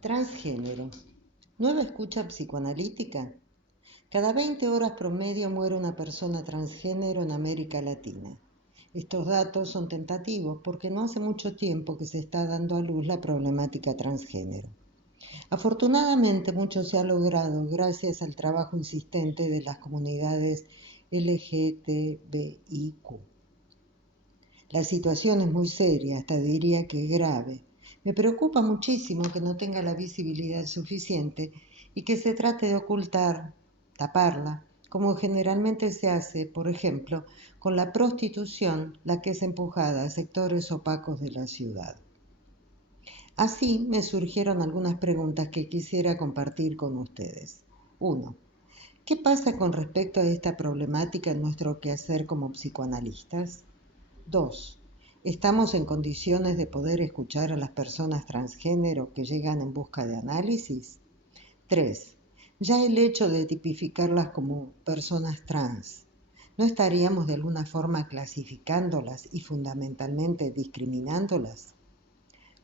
Transgénero. ¿Nueva escucha psicoanalítica? Cada 20 horas promedio muere una persona transgénero en América Latina. Estos datos son tentativos porque no hace mucho tiempo que se está dando a luz la problemática transgénero. Afortunadamente mucho se ha logrado gracias al trabajo insistente de las comunidades LGTBIQ. La situación es muy seria, hasta diría que grave. Me preocupa muchísimo que no tenga la visibilidad suficiente y que se trate de ocultar, taparla, como generalmente se hace, por ejemplo, con la prostitución, la que es empujada a sectores opacos de la ciudad. Así me surgieron algunas preguntas que quisiera compartir con ustedes. 1. ¿Qué pasa con respecto a esta problemática en nuestro quehacer como psicoanalistas? 2. ¿Estamos en condiciones de poder escuchar a las personas transgénero que llegan en busca de análisis? 3. Ya el hecho de tipificarlas como personas trans, ¿no estaríamos de alguna forma clasificándolas y fundamentalmente discriminándolas?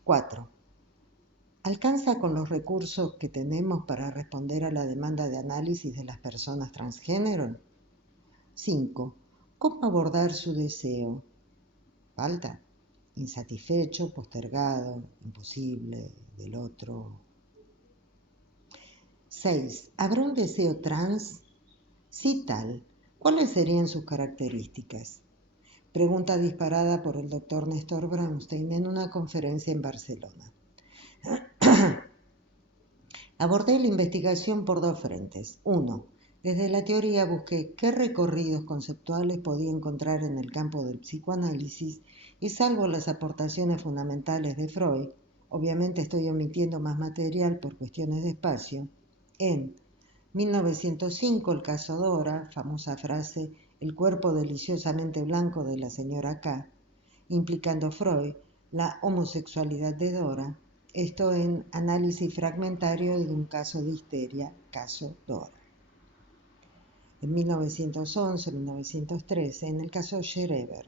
4. ¿Alcanza con los recursos que tenemos para responder a la demanda de análisis de las personas transgénero? 5. ¿Cómo abordar su deseo? ¿Falta? Insatisfecho, postergado, imposible, del otro. 6. ¿Habrá un deseo trans? Si tal, ¿cuáles serían sus características? Pregunta disparada por el doctor Néstor Brownstein en una conferencia en Barcelona. Abordé la investigación por dos frentes. 1. Desde la teoría busqué qué recorridos conceptuales podía encontrar en el campo del psicoanálisis y salvo las aportaciones fundamentales de Freud, obviamente estoy omitiendo más material por cuestiones de espacio, en 1905 el caso Dora, famosa frase, el cuerpo deliciosamente blanco de la señora K, implicando Freud, la homosexualidad de Dora, esto en análisis fragmentario de un caso de histeria, caso Dora. En 1911-1913, en el caso Schreber,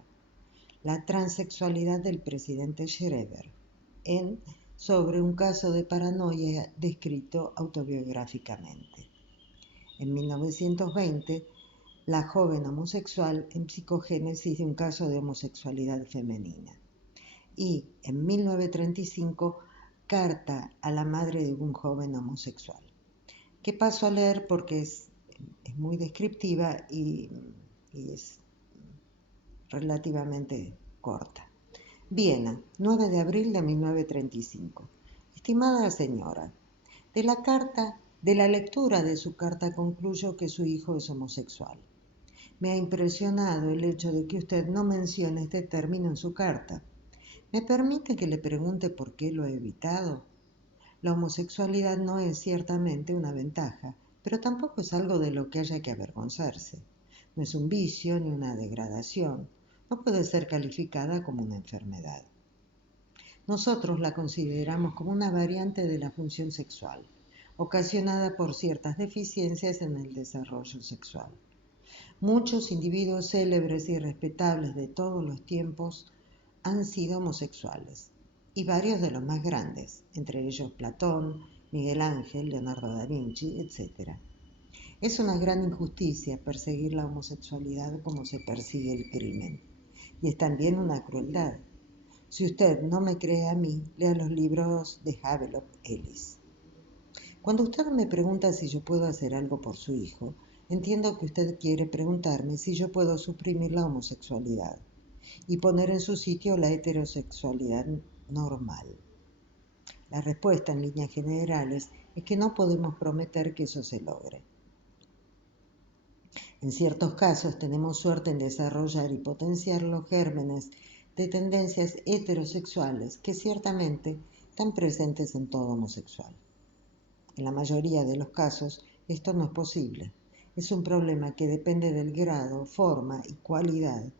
la transexualidad del presidente Schreber, sobre un caso de paranoia descrito autobiográficamente. En 1920, la joven homosexual en psicogénesis de un caso de homosexualidad femenina. Y en 1935, carta a la madre de un joven homosexual, que paso a leer porque es muy descriptiva y es relativamente corta. Viena, 9 de abril de 1935. Estimada señora, de la lectura de su carta concluyo que su hijo es homosexual. Me ha impresionado el hecho de que usted no mencione este término en su carta. ¿Me permite que le pregunte por qué lo he evitado? La homosexualidad no es ciertamente una ventaja, pero tampoco es algo de lo que haya que avergonzarse. No es un vicio ni una degradación. No puede ser calificada como una enfermedad. Nosotros la consideramos como una variante de la función sexual, ocasionada por ciertas deficiencias en el desarrollo sexual. Muchos individuos célebres y respetables de todos los tiempos han sido homosexuales, y varios de los más grandes, entre ellos Platón, Miguel Ángel, Leonardo da Vinci, etc. Es una gran injusticia perseguir la homosexualidad como se persigue el crimen, y es también una crueldad. Si usted no me cree a mí, lea los libros de Havelock Ellis. Cuando usted me pregunta si yo puedo hacer algo por su hijo, entiendo que usted quiere preguntarme si yo puedo suprimir la homosexualidad y poner en su sitio la heterosexualidad normal. La respuesta en líneas generales es que no podemos prometer que eso se logre. En ciertos casos tenemos suerte en desarrollar y potenciar los gérmenes de tendencias heterosexuales que ciertamente están presentes en todo homosexual. En la mayoría de los casos esto no es posible. Es un problema que depende del grado, forma y cualidad,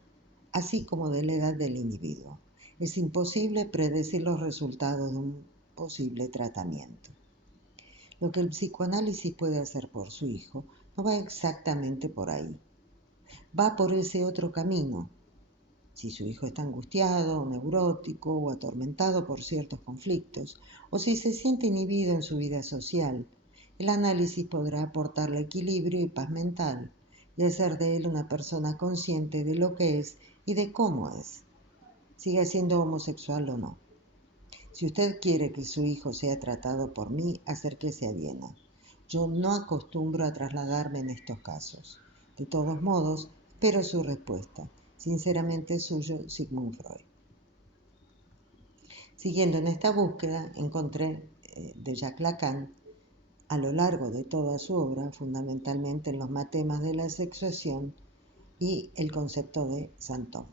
así como de la edad del individuo. Es imposible predecir los resultados de un posible tratamiento. Lo que el psicoanálisis puede hacer por su hijo no va exactamente por ahí. Va por ese otro camino. si su hijo está angustiado, neurótico o atormentado por ciertos conflictos, o si se siente inhibido en su vida social. El análisis podrá aportarle equilibrio y paz mental y hacer de él una persona consciente de lo que es y de cómo es, siga siendo homosexual o no. Si usted quiere que su hijo sea tratado por mí, acérquese a Viena. Yo no acostumbro a trasladarme en estos casos. De todos modos, espero su respuesta. Sinceramente suyo, Sigmund Freud. Siguiendo en esta búsqueda, encontré de Jacques Lacan, a lo largo de toda su obra, fundamentalmente en los matemas de la sexuación y el concepto de Santon.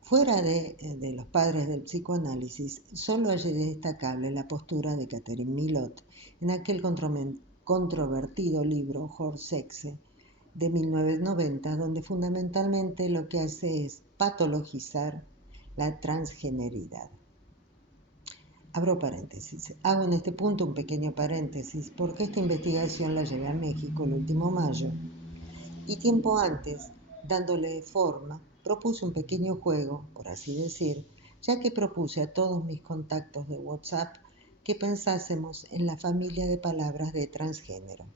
Fuera de los padres del psicoanálisis, solo hallé destacable la postura de Catherine Millot en aquel controvertido libro Hors Sexe de 1990, donde fundamentalmente lo que hace es patologizar la transgeneridad. Abro paréntesis. Hago en este punto un pequeño paréntesis porque esta investigación la llevé a México el último mayo y tiempo antes, dándole forma, propuse un pequeño juego, por así decir, ya que propuse a todos mis contactos de WhatsApp que pensásemos en la familia de palabras de transgénero.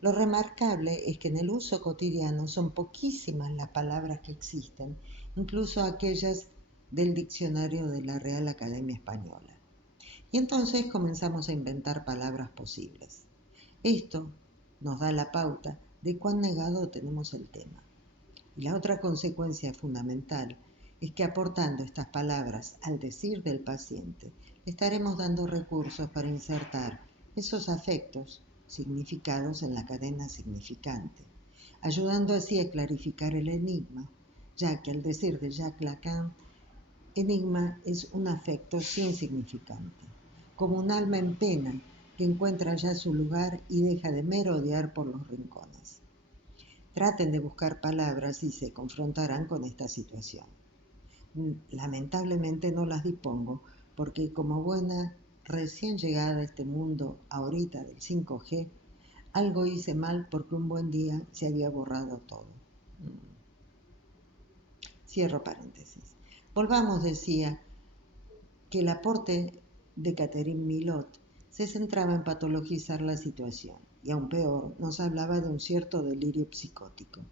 Lo remarcable es que en el uso cotidiano son poquísimas las palabras que existen, incluso aquellas del diccionario de la Real Academia Española. Y entonces comenzamos a inventar palabras posibles. Esto nos da la pauta de cuán negado tenemos el tema. Y la otra consecuencia fundamental es que aportando estas palabras al decir del paciente, le estaremos dando recursos para insertar esos afectos significados en la cadena significante, ayudando así a clarificar el enigma, ya que al decir de Jacques Lacan, enigma es un afecto sin significante, como un alma en pena que encuentra ya su lugar y deja de merodear por los rincones. Traten de buscar palabras y se confrontarán con esta situación. Lamentablemente no las dispongo porque como buena recién llegada a este mundo ahorita del 5G, algo hice mal porque un buen día se había borrado todo. Cierro paréntesis. Volvamos, decía, que el aporte de Catherine Millot se centraba en patologizar la situación y aún peor, nos hablaba de un cierto delirio psicótico.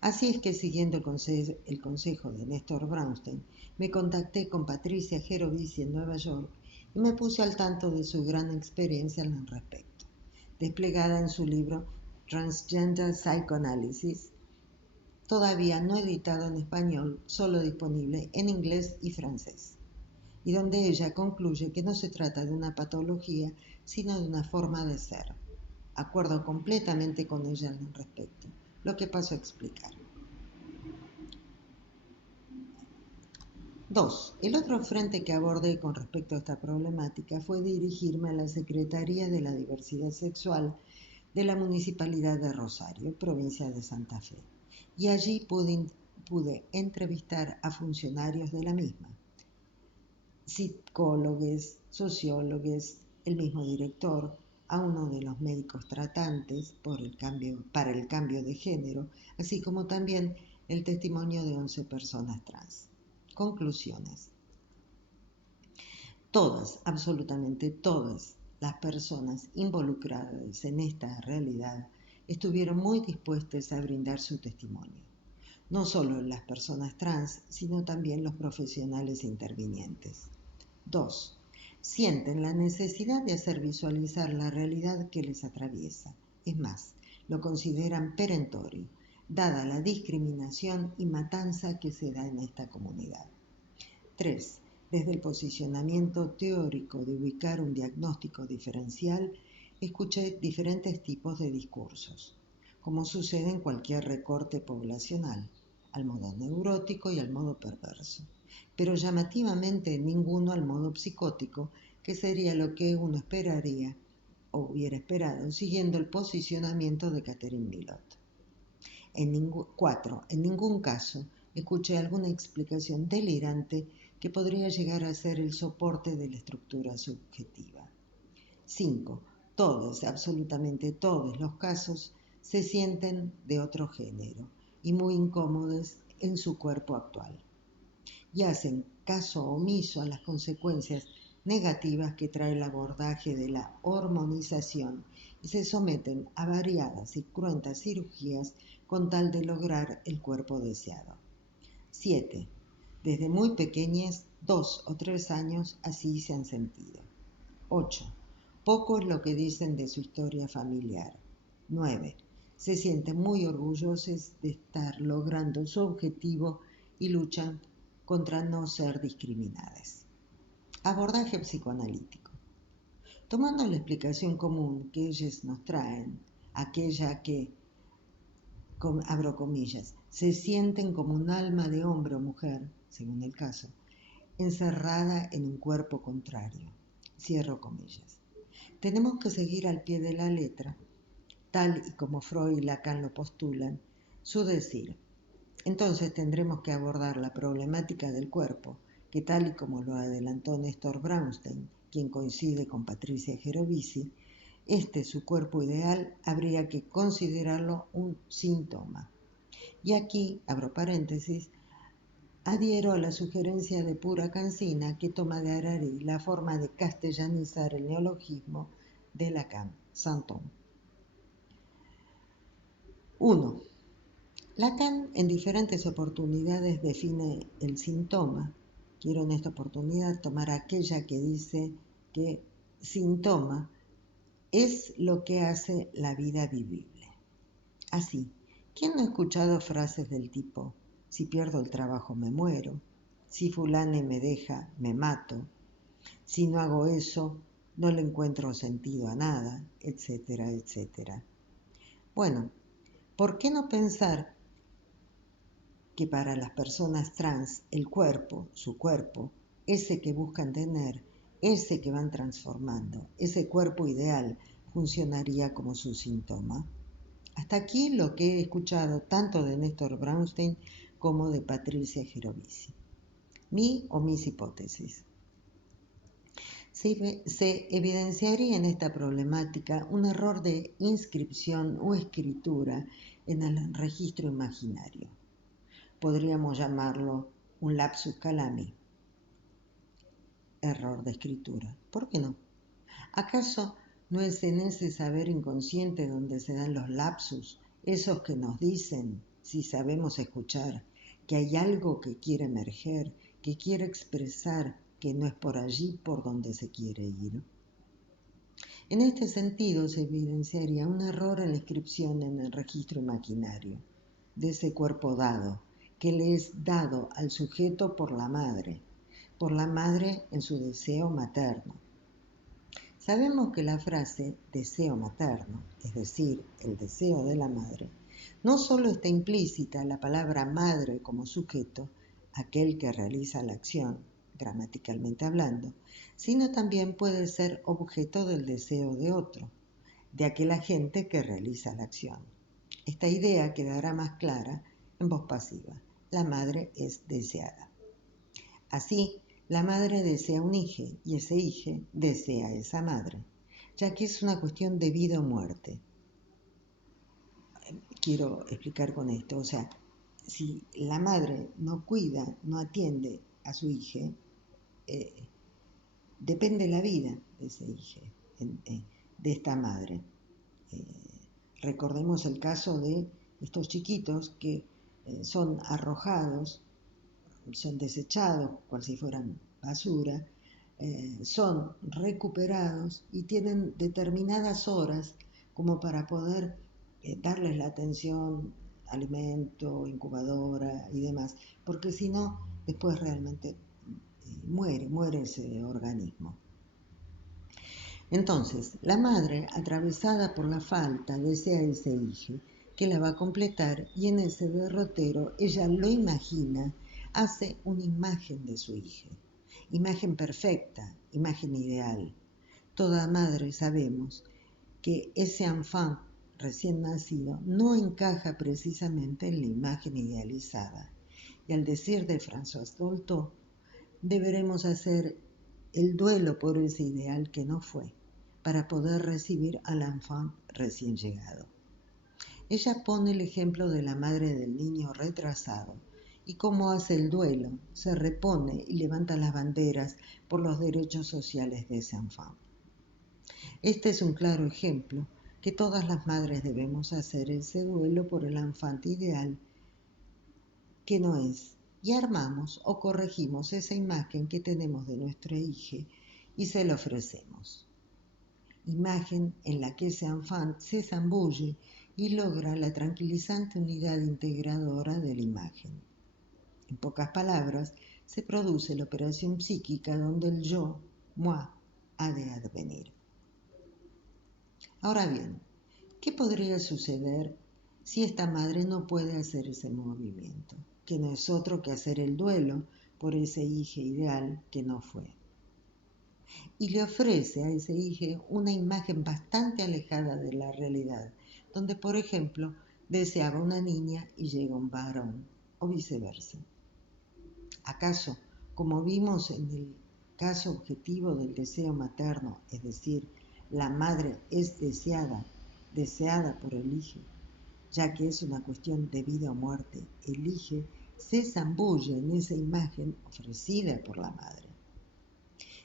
Así es que siguiendo el consejo de Néstor Brownstein, me contacté con Patricia Gerovici en Nueva York y me puse al tanto de su gran experiencia al respecto, desplegada en su libro Transgender Psychoanalysis, todavía no editado en español, solo disponible en inglés y francés, y donde ella concluye que no se trata de una patología, sino de una forma de ser. Acuerdo completamente con ella al respecto, lo que paso a explicar. 2. El otro frente que abordé con respecto a esta problemática fue dirigirme a la Secretaría de la Diversidad Sexual de la Municipalidad de Rosario, provincia de Santa Fe, y allí pude entrevistar a funcionarios de la misma, psicólogos, sociólogos, el mismo director, a uno de los médicos tratantes para el cambio de género, así como también el testimonio de 11 personas trans. Conclusiones. Todas, absolutamente todas las personas involucradas en esta realidad estuvieron muy dispuestas a brindar su testimonio. No solo las personas trans, sino también los profesionales intervinientes. 2. Sienten la necesidad de hacer visualizar la realidad que les atraviesa. Es más, lo consideran perentorio, dada la discriminación y matanza que se da en esta comunidad. 3. Desde el posicionamiento teórico de ubicar un diagnóstico diferencial, escuché diferentes tipos de discursos, como sucede en cualquier recorte poblacional, al modo neurótico y al modo perverso, pero llamativamente ninguno al modo psicótico, que sería lo que uno esperaría o hubiera esperado, siguiendo el posicionamiento de Catherine Millot. 4. En ningún caso escuché alguna explicación delirante que podría llegar a ser el soporte de la estructura subjetiva. 5. Todos, absolutamente todos los casos, se sienten de otro género, y muy incómodos en su cuerpo actual, y hacen caso omiso a las consecuencias negativas que trae el abordaje de la hormonización y se someten a variadas y cruentas cirugías con tal de lograr el cuerpo deseado. 7. Desde muy pequeñas, 2 o 3 años, así se han sentido. 8. Poco es lo que dicen de su historia familiar. 9. Se sienten muy orgullosos de estar logrando su objetivo y luchan contra no ser discriminadas. Abordaje psicoanalítico. Tomando la explicación común que ellos nos traen, aquella que, abro comillas, se sienten como un alma de hombre o mujer, según el caso, encerrada en un cuerpo contrario, cierro comillas. Tenemos que seguir al pie de la letra, tal y como Freud y Lacan lo postulan, su decir. Entonces tendremos que abordar la problemática del cuerpo, que tal y como lo adelantó Néstor Brownstein, quien coincide con Patricia Gerovici, su cuerpo ideal, habría que considerarlo un síntoma. Y aquí, abro paréntesis, adhiero a la sugerencia de Pura Cancina que toma de Harari la forma de castellanizar el neologismo de Lacan, symptôme. 1. Lacan en diferentes oportunidades define el síntoma. Quiero en esta oportunidad tomar aquella que dice que síntoma es lo que hace la vida vivible. Así, ¿quién no ha escuchado frases del tipo, si pierdo el trabajo me muero, si fulane me deja me mato, si no hago eso no le encuentro sentido a nada, etcétera, etcétera? Bueno, ¿por qué no pensar que para las personas trans el cuerpo, su cuerpo, ese que buscan tener, ese que van transformando, ese cuerpo ideal, funcionaría como su síntoma? Hasta aquí lo que he escuchado tanto de Néstor Brownstein como de Patricia Gerovici. Mi o mis hipótesis. Se evidenciaría en esta problemática un error de inscripción o escritura en el registro imaginario. Podríamos llamarlo un lapsus calami, error de escritura. ¿Por qué no? ¿Acaso no es en ese saber inconsciente donde se dan los lapsus, esos que nos dicen, si sabemos escuchar, que hay algo que quiere emerger, que quiere expresar, que no es por allí por donde se quiere ir? En este sentido se evidenciaría un error en la inscripción en el registro imaginario de ese cuerpo dado, que le es dado al sujeto por la madre en su deseo materno. Sabemos que la frase deseo materno, es decir, el deseo de la madre, no solo está implícita la palabra madre como sujeto, aquel que realiza la acción, gramaticalmente hablando, sino también puede ser objeto del deseo de otro, de aquel agente que realiza la acción. Esta idea quedará más clara en voz pasiva. La madre es deseada. Así, la madre desea un hijo y ese hijo desea a esa madre, ya que es una cuestión de vida o muerte. Quiero explicar con esto, o sea, si la madre no cuida, no atiende a su hijo, depende la vida de ese hijo, de esta madre. Recordemos el caso de estos chiquitos que son arrojados, son desechados, cual si fueran basura, son recuperados y tienen determinadas horas como para poder darles la atención, alimento, incubadora y demás, porque si no, después realmente muere ese organismo. Entonces, la madre, atravesada por la falta, desea ese hijo que la va a completar y en ese derrotero ella lo imagina, hace una imagen de su hijo, imagen perfecta, imagen ideal. Toda madre sabemos que ese enfant recién nacido no encaja precisamente en la imagen idealizada. Y al decir de François Dolto, deberemos hacer el duelo por ese ideal que no fue, para poder recibir al enfant recién llegado. Ella pone el ejemplo de la madre del niño retrasado y cómo hace el duelo, se repone y levanta las banderas por los derechos sociales de ese enfant. Este es un claro ejemplo que todas las madres debemos hacer ese duelo por el enfant ideal que no es, y armamos o corregimos esa imagen que tenemos de nuestro hijo y se la ofrecemos. Imagen en la que ese enfant se zambulle y logra la tranquilizante unidad integradora de la imagen. En pocas palabras, se produce la operación psíquica donde el yo, moi, ha de advenir. Ahora bien, ¿qué podría suceder si esta madre no puede hacer ese movimiento? Que no es otro que hacer el duelo por ese hijo ideal que no fue. Y le ofrece a ese hijo una imagen bastante alejada de la realidad, donde, por ejemplo, deseaba una niña y llega un varón, o viceversa. ¿Acaso, como vimos en el caso objetivo del deseo materno, es decir, la madre es deseada por el hijo, ya que es una cuestión de vida o muerte, el hijo se zambulle en esa imagen ofrecida por la madre?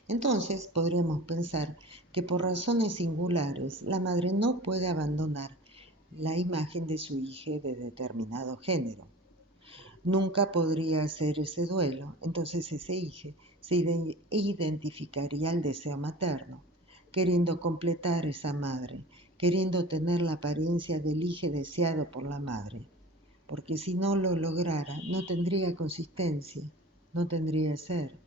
Entonces podríamos pensar que por razones singulares la madre no puede abandonar la imagen de su hijo de determinado género. Nunca podría hacer ese duelo, entonces ese hijo se identificaría al deseo materno, queriendo completar esa madre, queriendo tener la apariencia del hijo deseado por la madre, porque si no lo lograra no tendría consistencia, no tendría ser.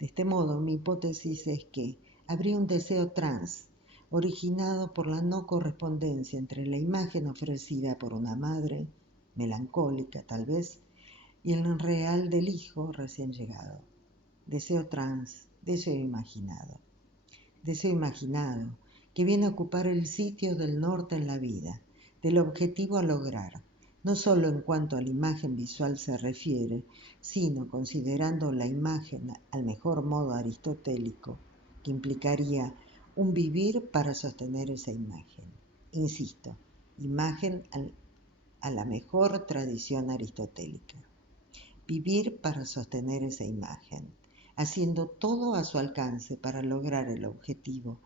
De este modo, mi hipótesis es que habría un deseo trans, originado por la no correspondencia entre la imagen ofrecida por una madre, melancólica tal vez, y el real del hijo recién llegado. Deseo trans, deseo imaginado que viene a ocupar el sitio del norte en la vida, del objetivo a lograr, no solo en cuanto a la imagen visual se refiere, sino considerando la imagen al mejor modo aristotélico, que implicaría un vivir para sostener esa imagen. Insisto, imagen a la mejor tradición aristotélica. Vivir para sostener esa imagen, haciendo todo a su alcance para lograr el objetivo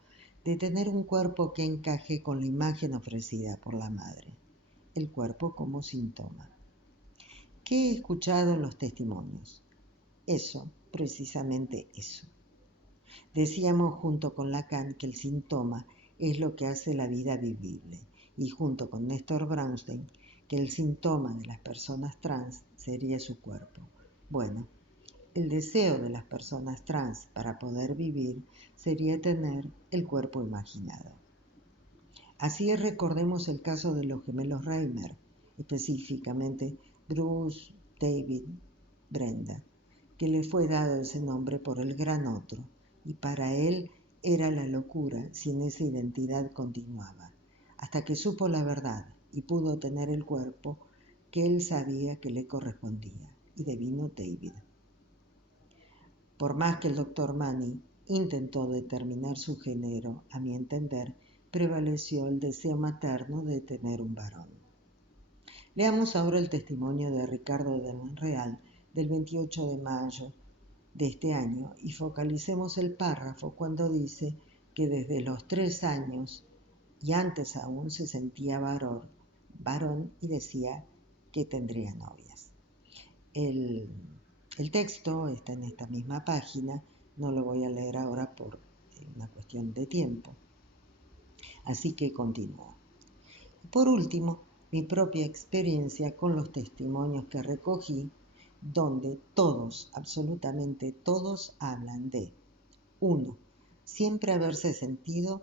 de tener un cuerpo que encaje con la imagen ofrecida por la madre, el cuerpo como síntoma. ¿Qué he escuchado en los testimonios? Eso, precisamente eso. Decíamos junto con Lacan que el síntoma es lo que hace la vida vivible, y junto con Néstor Brownstein que el síntoma de las personas trans sería su cuerpo. Bueno, el deseo de las personas trans para poder vivir sería tener el cuerpo imaginado. Así recordemos el caso de los gemelos Reimer, específicamente Bruce, David, Brenda, que le fue dado ese nombre por el gran otro, y para él era la locura si en esa identidad continuaba, hasta que supo la verdad y pudo tener el cuerpo que él sabía que le correspondía, y devino David. Por más que el doctor Manny intentó determinar su género, a mi entender, prevaleció el deseo materno de tener un varón. Leamos ahora el testimonio de Ricardo del Real del 28 de mayo de este año y focalicemos el párrafo cuando dice que desde los 3 años y antes aún se sentía varón y decía que tendría novias. El texto está en esta misma página, no lo voy a leer ahora por una cuestión de tiempo, así que continúo. Por último, mi propia experiencia con los testimonios que recogí, donde todos, absolutamente todos, hablan de 1. Siempre haberse sentido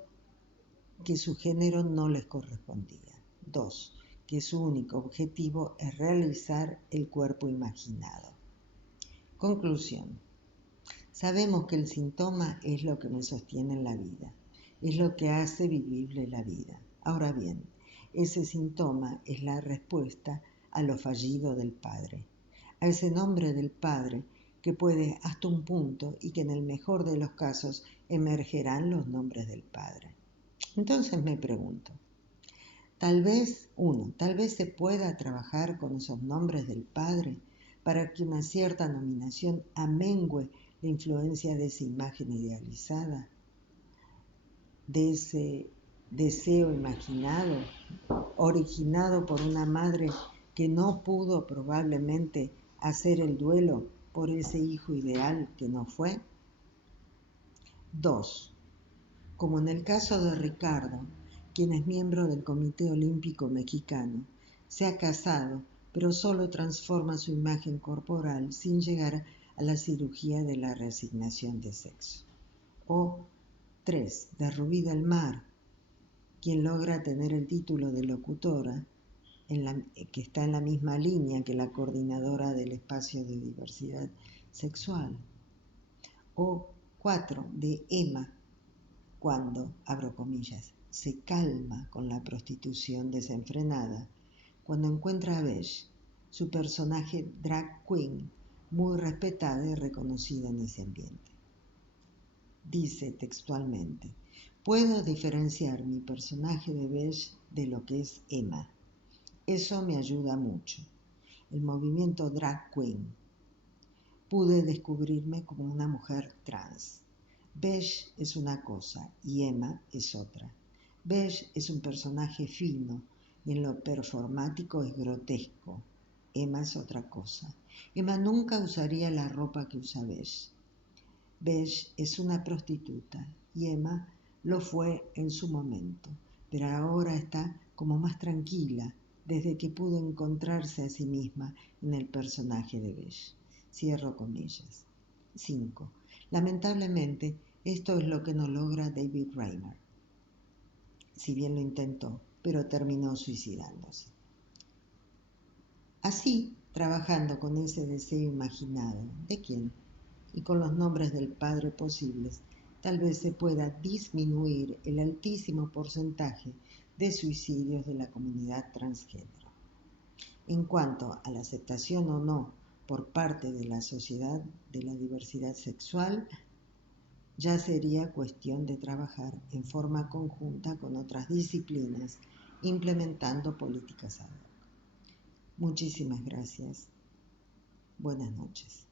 que su género no les correspondía. 2. Que su único objetivo es realizar el cuerpo imaginado. Conclusión. Sabemos que el síntoma es lo que me sostiene en la vida, es lo que hace vivible la vida. Ahora bien, ese síntoma es la respuesta a lo fallido del padre, a ese nombre del padre que puede hasta un punto y que en el mejor de los casos emergerán los nombres del padre. Entonces me pregunto, Tal vez se pueda trabajar con esos nombres del padre para que una cierta nominación amengüe la influencia de esa imagen idealizada, de ese deseo imaginado, originado por una madre que no pudo probablemente hacer el duelo por ese hijo ideal que no fue. 2. Como en el caso de Ricardo, quien es miembro del Comité Olímpico Mexicano, se ha casado, pero solo transforma su imagen corporal sin llegar a la cirugía de la reasignación de sexo. O 3. De Rubí del Mar, quien logra tener el título de locutora, que está en la misma línea que la coordinadora del espacio de diversidad sexual. O 4. De Emma, cuando, abro comillas, se calma con la prostitución desenfrenada, cuando encuentra a Besh, su personaje drag queen, muy respetada y reconocida en ese ambiente. Dice textualmente: puedo diferenciar mi personaje de Besh de lo que es Emma. Eso me ayuda mucho. El movimiento drag queen. Pude descubrirme como una mujer trans. Besh es una cosa y Emma es otra. Besh es un personaje fino y en lo performático es grotesco. Emma es otra cosa. Emma nunca usaría la ropa que usa Besh. Besh es una prostituta y Emma lo fue en su momento, pero ahora está como más tranquila desde que pudo encontrarse a sí misma en el personaje de Besh. Cierro comillas. 5. Lamentablemente, esto es lo que no logra David Reimer, si bien lo intentó, pero terminó suicidándose. Así, trabajando con ese deseo imaginado, ¿de quién? Y con los nombres del padre posibles, tal vez se pueda disminuir el altísimo porcentaje de suicidios de la comunidad transgénero. En cuanto a la aceptación o no por parte de la sociedad de la diversidad sexual, ya sería cuestión de trabajar en forma conjunta con otras disciplinas, implementando políticas ad hoc. Muchísimas gracias. Buenas noches.